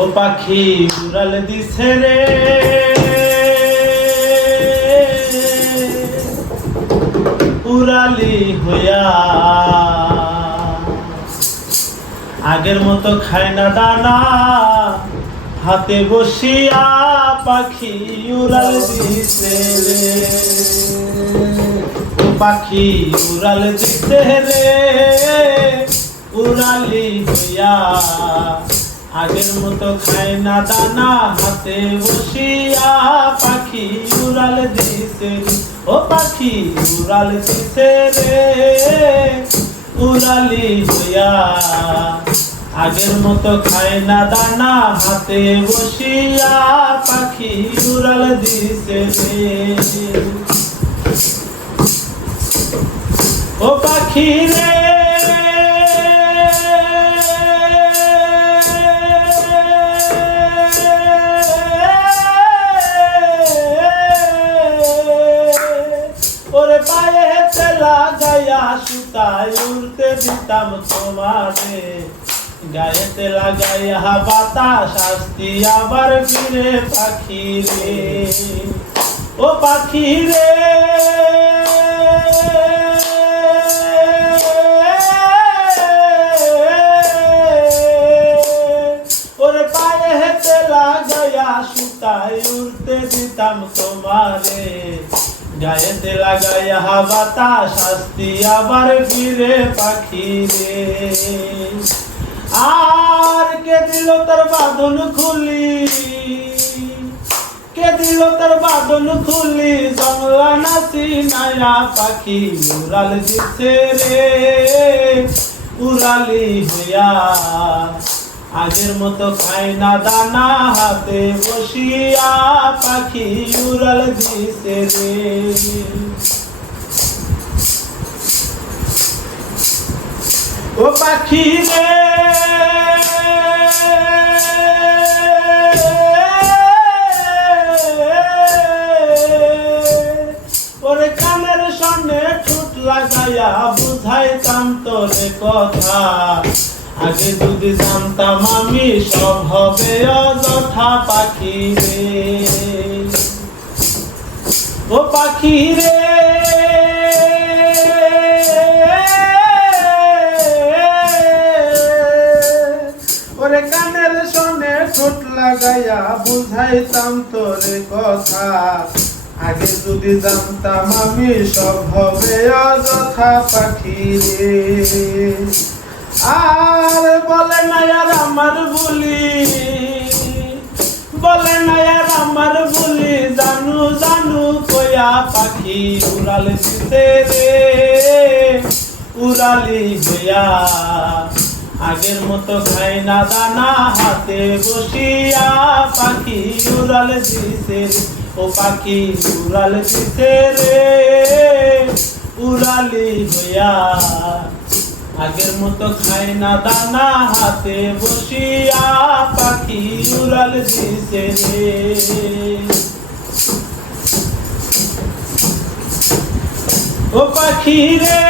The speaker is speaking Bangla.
ও পাখি উড়াল দিছে রে, উড়ালি হইয়া আগের মতো খায় না দানা, হাতে বসিয়া পাখি উড়াল দিছে রে। ও পাখি উড়াল দিছে রে, উড়ালি হইয়া আগের মতো খায় না দানা, হাতে বসিয়া পাখি উড়াল দিছে রে। ও পাখি উড়াল দিছে রে, উড়ালি হইয়া আগের মতো খায় না দানা, হাতে বসিয়া পাখি উড়াল দিছে রে। ও পাখি রে, ওরে পায়েতে লাগাইয়া সুতায় উড়তে দিতাম তোমারে, গায়েতে লাগাইয়া বাতাস আসতি আবার ফিরে পাখি রে। ও পাখি রে, ওরে পায়েতে লাগাইয়া সুতায় উড়তে দিতাম তোমারে, গায়েতে লাগাইয়া বাতাস আসতি আবার ফিরে পাখি রে। আর কে দিল তোর বাঁধন খুলি, কে দিল তোর বাঁধন খুলি, জংলা নাচি নায়া পাখি উড়াল দিছে রে, উড়ালি হইয়া আগের মতো খায় না দানা, হাতে বসিয়া পাখি উড়াল দিছে রে। ও পাখি রে, ওরে কানের সামনে ঠোঁট লাগাইয়া বুঝাইতাম তোরে কথা, আগে যদি জানতাম আমি সব হবে অযথা পাখি রে। ও পাখি রে, ওরে কানের সনে ঠোঁট লাগাইয়া বুঝাইতাম তোরে কথা, আগে যদি জানতাম আমি সব হবে অযথা পাখি রে। আর বলে না আর আমার বলি, বলে না আর আমার বলি, জানু জানু কয়া পাখি উড়াল দিছে রে, উড়ালি হইয়া আগের মতো খায় না দানা, হাতে বসিয়া পাখি উড়াল দিছে রে। ও পাখি উড়াল দিছে রে, উড়ালি হইয়া আগের মতো খায় না দানা, হাতে বসিয়া পাখি উড়াল দিছে রে। ও পাখি রে,